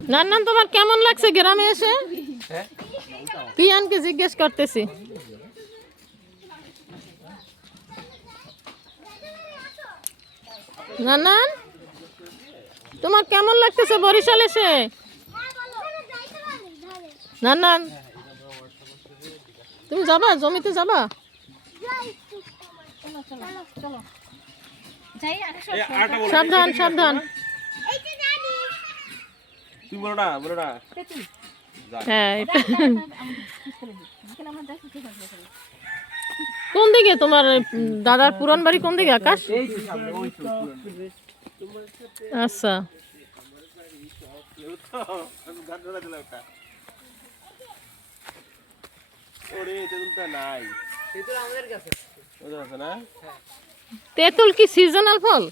নান্নান তোমার কেমন লাগছে গ্রামে এসে? হ্যাঁ? পিয়ানকে জিজ্ঞেস করতেছি। নান্নান তোমার কেমন লাগতেছে বরিশাল এসে? নান্নান তুমি যাবা? জমিতে যাবা? সাবধান সাবধান। তুই বলো না বলো না। হ্যাঁ এটা। কোন দিকে? তোমার দাদার পুরান বাড়ি কোন দিকে আকাশ? আচ্ছা। ওরে নাই। তেঁতুল আমাদের কাছে। ওদের আছে না? তেঁতুল কি সিজনাল ফল?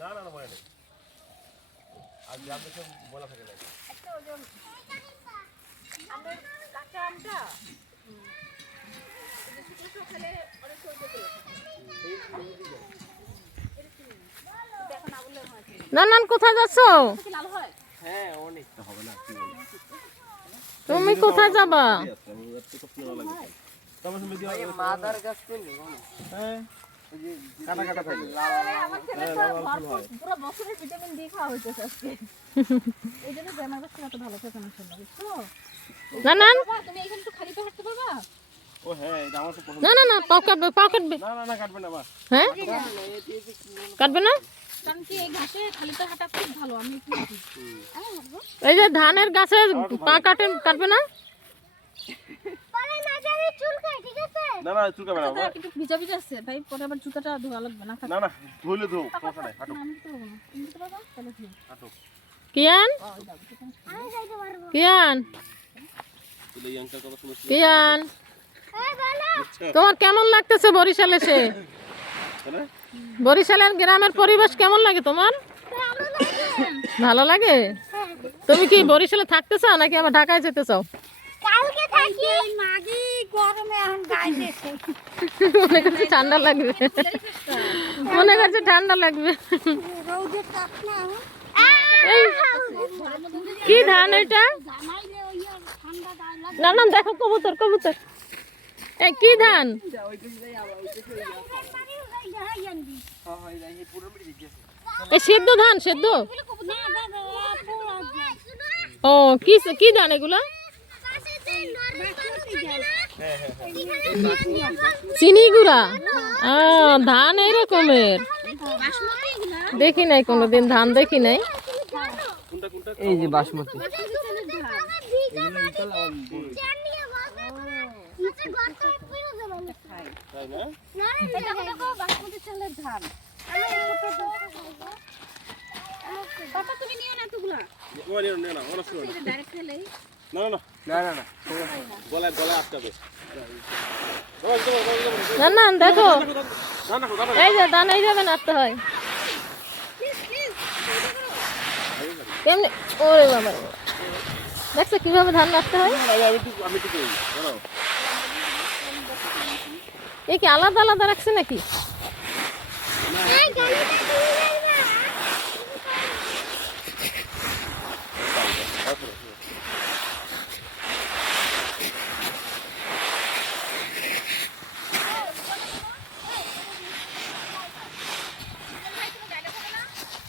না না না মনে নেই। আর গ্রামে সব বলা থাকে না। নানান কোথায় যাচ্ছ অনেকটা হবে না। কোথায় যাবা মাদার গাছ হ্যাঁ? না একটু হ্যাঁ এটা আমার তো পছন্দ না না না কাটবে না না না কাটবে না মা হ্যাঁ? কাটবে না? কারণ কি এই ঘাসে খালি হাঁটা খুব ভালো আমি। এই যে ধানের গাছে পা কাটে কাটবে না? না না চুলকাবে না কিন্তু ভিজা ভিজা আছে ভাই পরে আবার জুতাটা ধোয়া লাগবে না না না ধুইলে ধো সমস্যা নাই হাঁটো আমি দিতে পারব না। তুমি দিতে পারবা? তাহলে ধুও। হাঁটো কিয়ান? কিয়ান? কিয়ান? তোমার কেমন লাগতেছে বরিশাল না বরিশালের গ্রামের পরিবেশ কেমন লাগে তোমার? ভালো লাগে? তুমি কি বরিশালে থাকতে চাও নাকি আবার ঢাকায় যেতে চাও? মনে করছে ঠান্ডা লাগবে। মনে করছে ঠান্ডা লাগবে। কি ধান এটা? না না দেখো কবুতর কবুতর। কি ধান? এই সেদ্ধ ধান সেদ্ধ? ও কি কি ধান এগুলা? চিনি গুড়া? ধান এরকমের। দেখি নাই কোনোদিন ধান দেখি নাই। কোনটা কোনটা? এই যে বাসমতি। না। দেখো। না এই যে ধান এইভাবে নাড়তে হয়। কেমনি? ওরে বাবা। বাবা। দেখছ কীভাবে ধান নাড়তে হয়? আমি আমি একটু আমি একটু করি জানো এ কি আলাদা আলাদা রাখছে নাকি?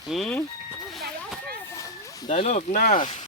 হুম? ডায়লগ না?